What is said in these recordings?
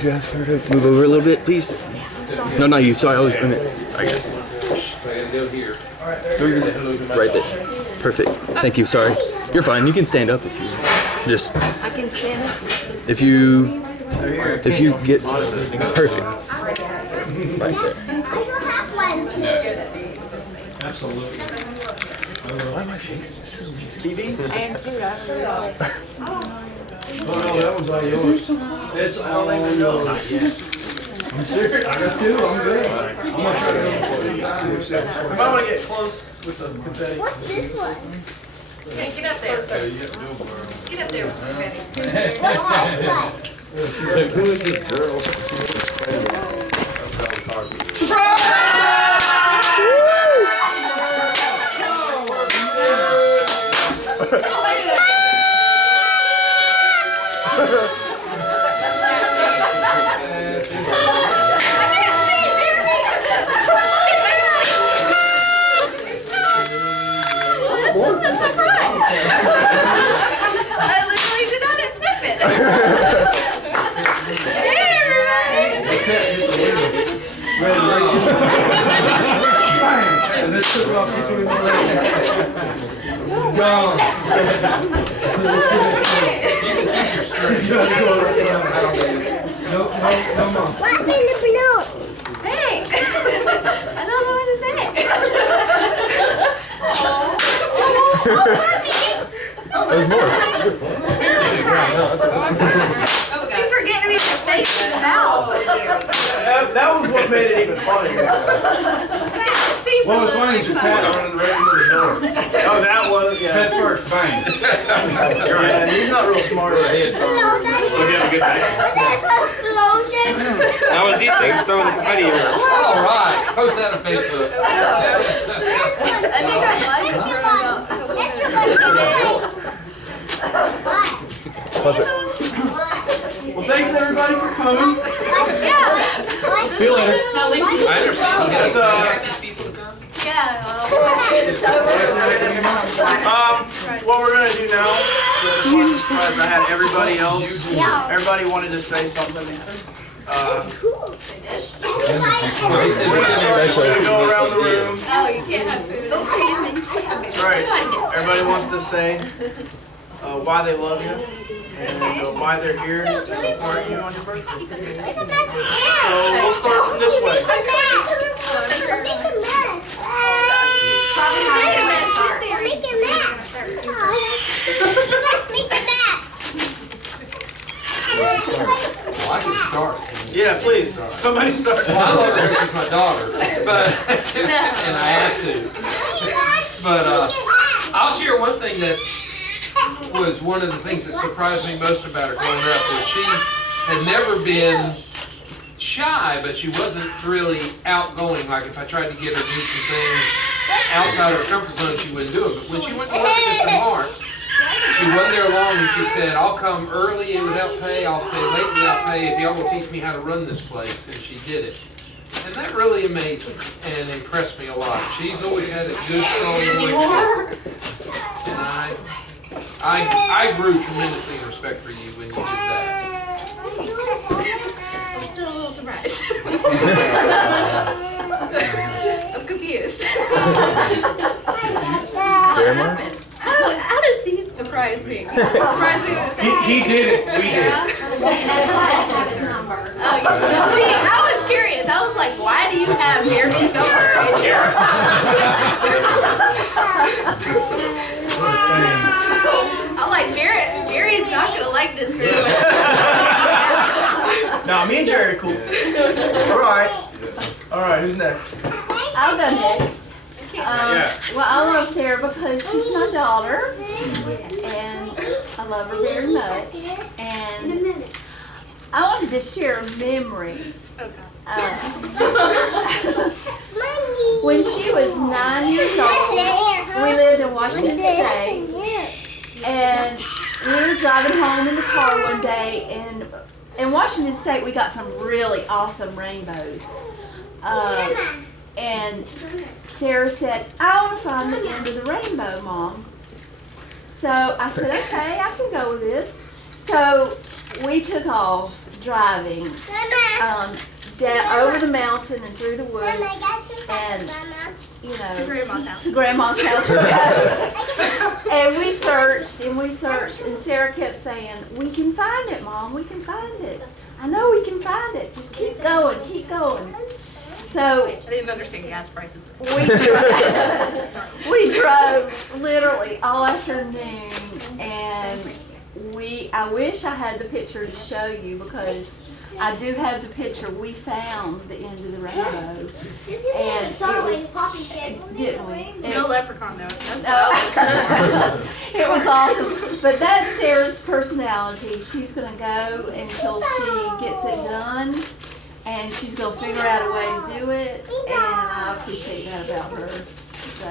Could you ask her to move over a little bit, please? No, not you. Sorry, I was in it. Sorry, guys. Right there. Perfect. Thank you. Sorry. You're fine. You can stand up if you just. I can stand up. If you get perfect. Right there. Absolutely. Why am I shaking? TV? And food. Oh no, that one's all yours. It's all yours. I'm serious. I got two. I'm good. I'm gonna try to go for you. I might want to get close with the confetti. What's this one? Okay, get up there. Get up there, Betty. I literally did not expect it. Hey, everybody! And this took off for 21 Gone. No, Mom. What happened to the notes? Hey! I don't know what to say. There's more. Thanks for getting me the face in the mouth. That was what made it even funnier. What was funny is your cat running right into the door. Oh, that was, yeah. Head first, bang. Yeah, he's not real smart with a head first. No, that's We'll get a good back. explosion. That was these things throwing the confetti over. All right, post that on Facebook. Perfect. Well, thanks everybody for coming. See you later. I understand. That's, what we're gonna do now, I had everybody else, everybody wanted to say something. We're gonna go around the room. Oh, you can't have food. Oh, excuse me. Right. Everybody wants to say why they love you and why they're here to support you on your birthday. So we'll start from this way. Well, I can start. Yeah, please. Somebody start. I love her, she's my daughter, but and I have to. But I'll share one thing that was one of the things that surprised me most about her growing up was she had never been shy, but she wasn't really outgoing. Like if I tried to get her to do some things outside her comfort zone, she wouldn't do it. But when she went to work at Mr. Mark's, she wasn't there long and she said, I'll come early and without pay, I'll stay late without pay if y'all will teach me how to run this place. And she did it. And that really amazed me and impressed me a lot. She's always had a good, strong voice. And I grew tremendously in respect for you when you did that. I'm still a little surprised. I'm confused. How does he surprise me? Surprise me with that. He did it. We did it. That's why I have his number. See, I was curious. I was like, why do you have Jeremy's number right here? I'm like, Jerry's not going to like this group. Nah, me and Jerry are cool. Alright. Alright, who's next? I'll go next. Yeah. Well, I love Sarah because she's my daughter, and I love her very much. And I wanted to share a memory. When she was 9 years old, we lived in Washington State, and we were driving home in the car one day, and in Washington State we got some really awesome rainbows. And Sarah said, I want to find the end of the rainbow, Mom. So I said, okay, I can go with this. So we took off driving down over the mountain and through the woods, and you know, To Grandma's house. to Grandma's house we go. And we searched, and Sarah kept saying, "We can find it, Mom. We can find it. I know we can find it. Just keep going, keep going." So I didn't understand gas prices. we drove literally all afternoon, and I wish I had the picture to show you, because I do have the picture. We found the end of the rainbow, and it was, didn't we? No leprechaun though. That's what I was. It was awesome. But that's Sarah's personality. She's gonna go until she gets it done, and she's gonna figure out a way to do it, and I appreciate that about her. So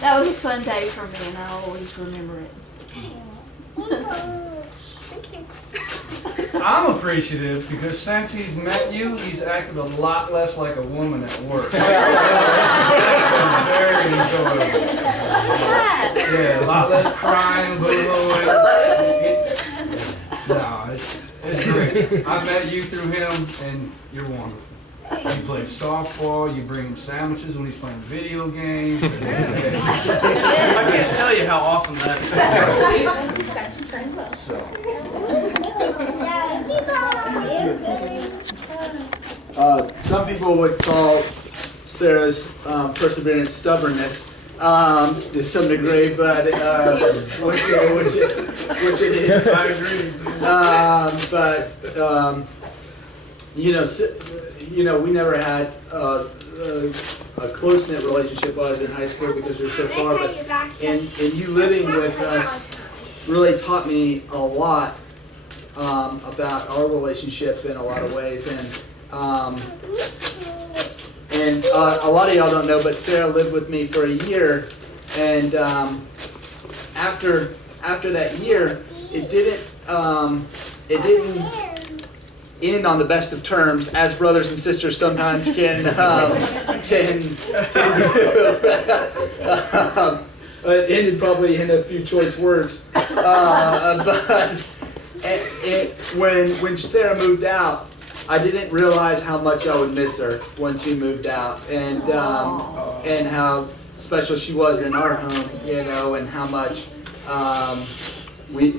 that was a fun day for me, and I always remember it. I'm appreciative because since he's met you, he's acted a lot less like a woman at work. That's been very enjoyable. Yeah, a lot less crying, boo-hooing. No, it's great. I met you through him, and you're wonderful. You play softball, you bring him sandwiches when he's playing video games. I can't tell you how awesome that is. So. Some people would call Sarah's perseverance stubbornness to some degree, but which it is. I agree. But we never had a close-knit relationship while I was in high school because we were so far. But and you living with us really taught me a lot about our relationship in a lot of ways, and a lot of y'all don't know, but Sarah lived with me for a year, and after that year, it didn't end on the best of terms, as brothers and sisters sometimes can do. It ended probably in a few choice words, but when Sarah moved out, I didn't realize how much I would miss her when she moved out, and how special she was in our home, and how much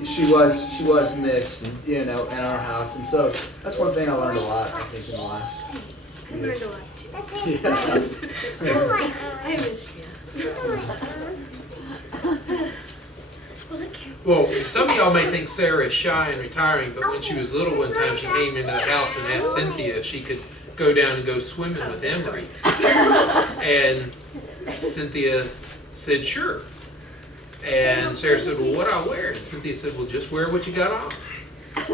she was missed, in our house, and so that's one thing I learned a lot, I think, in the last. I learned a lot too. Yeah. I miss you. Well, some of y'all may think Sarah is shy and retiring, but when she was little one time, she came into the house and asked Cynthia if she could go down and go swimming with Emery. And Cynthia said, sure. And Sarah said, well, what do I wear? And Cynthia said, well, just wear what you got on.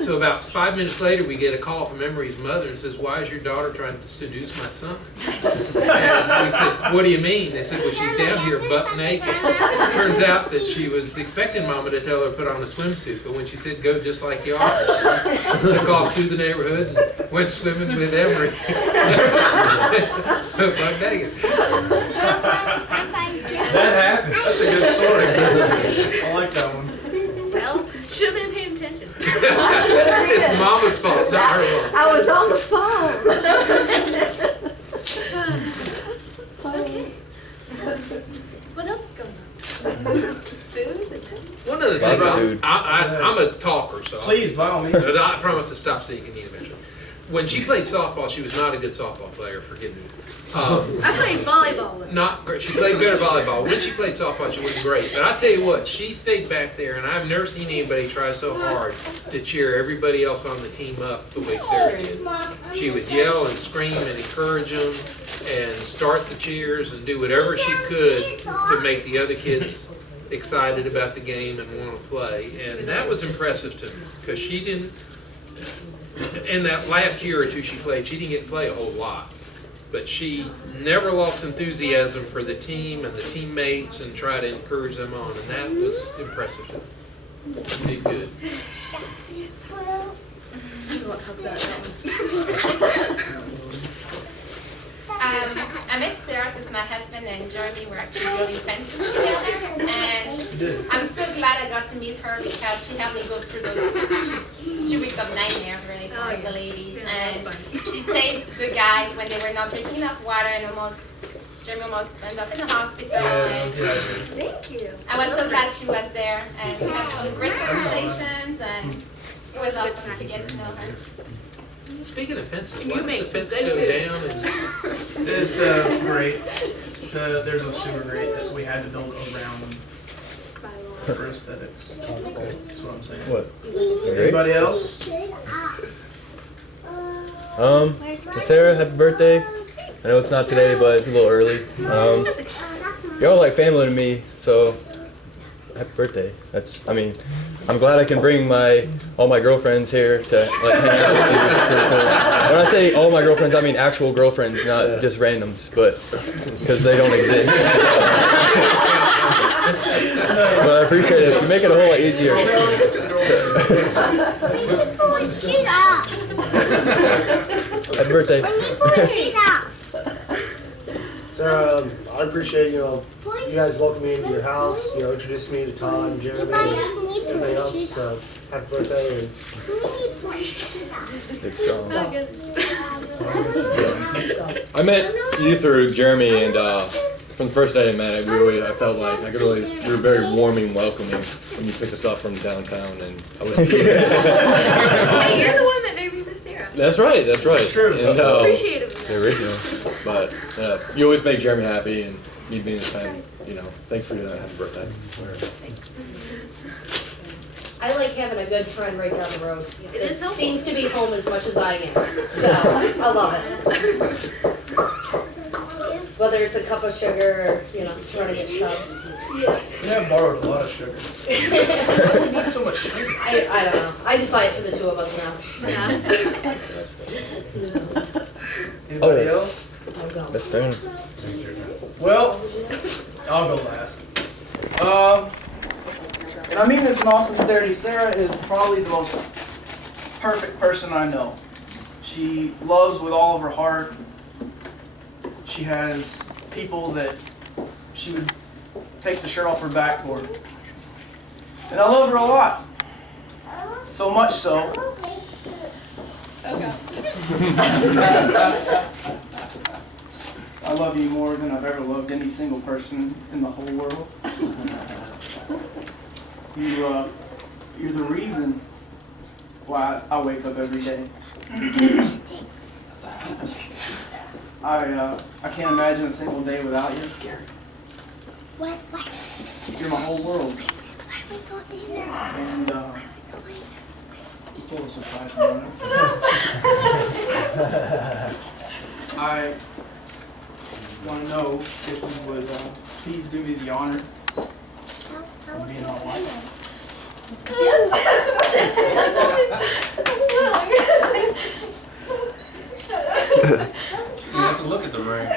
So about 5 minutes later, we get a call from Emery's mother and says, why is your daughter trying to seduce my son? And we said, what do you mean? They said, well, she's down here butt naked. Turns out that she was expecting Mama to tell her to put on a swimsuit, but when she said, go just like you are, she took off through the neighborhood and went swimming with Emery. Butt naked. That happens. That's a good story. I like that one. Well, should have been paying attention. It's Mama's fault, not her fault. I was on the phone. Okay. What else is going on? Food? One of the things, I'm a talker, so Please, by all means. I promise to stop so you can eat eventually. When she played softball, she was not a good softball player, forgive me. I played volleyball. Not great. She played better volleyball. When she played softball, she wasn't great. But I tell you what, she stayed back there, and I've never seen anybody try so hard to cheer everybody else on the team up the way Sarah did. She would yell and scream and encourage them and start the cheers and do whatever she could to make the other kids excited about the game and want to play. And that was impressive to me because she didn't, in that last year or two she played, she didn't get to play a whole lot. But she never lost enthusiasm for the team and the teammates and tried to encourage them on, and that was impressive to me. She did good. I met Sarah because my husband and Jeremy were actually building fences together, and I'm so glad I got to meet her because she helped me go through those 2 weeks of nightmares really for the ladies, and she saved the guys when they were not drinking enough water and Jeremy almost ended up in the hospital. And Thank you. I was so glad she was there, and we had some great conversations, and it was awesome to get to know her. Speaking of fences, You why does make the fence some go good down and There's the grate. There's a sewer grate that we had to build around for aesthetics. That's what I'm saying. What? Anybody else? To Sarah, happy birthday. I know it's not today, but it's a little early. Y'all like family to me, so happy birthday. I'm glad I can bring all my girlfriends here to like hang out with you. When I say all my girlfriends, I mean actual girlfriends, not just randoms, but because they don't exist. But I appreciate it. You make it a whole lot easier. Happy birthday. Sarah, I appreciate, you guys welcoming me into your house, introducing me to Todd and Jeremy and everything else. So, happy birthday. I met you through Jeremy, and from the first day I met, I felt like you were very warming and welcoming when you picked us up from downtown, and I was. Hey, you're the one that named me Miss Sarah. That's right. That's true. And, Appreciate it. the original, but you always make Jeremy happy, and me being his fan. Thanks for that. Happy birthday. I like having a good friend right down the road. It is helpful. Seems to be home as much as I am, so I love it. Whether it's a cup of sugar or, trying to get subs. Yeah. You have borrowed a lot of sugar. Not so much sugar. I don't know. I just buy it for the two of us now. Anybody else? I'll go. That's fair. Well, I'll go last. And I mean this in all sincerity, Sarah is probably the most perfect person I know. She loves with all of her heart. She has people that she would take the shirt off her back for. And I love her a lot. So much so. I love you more than I've ever loved any single person in the whole world. You're the reason why I wake up every day. I can't imagine a single day without you. You're my whole world. And you told a surprise moment. I want to know if you would please do me the honor of being our wife. you have to look at the ring?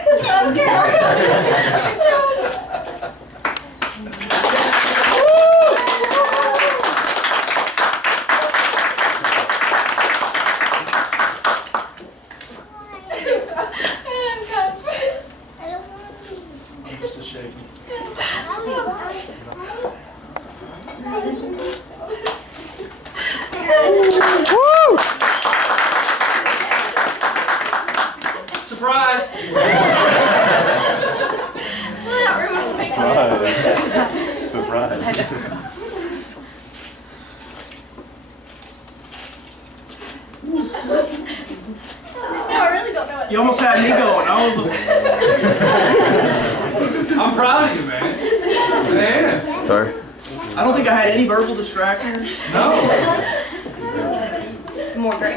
I'm just a shaky. Surprise! No, I really don't know what. You almost had me going. I'm proud of you, man. Man. Sorry. I don't think I had any verbal distractors. No. More great.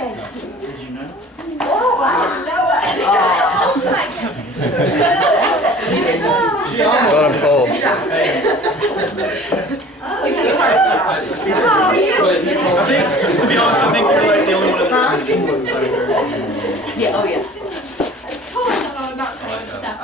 Did you know? Thought I'm cold. I think, to be honest, I think you're like the only one that Yeah, oh yeah. Oh, no, not so much stuff.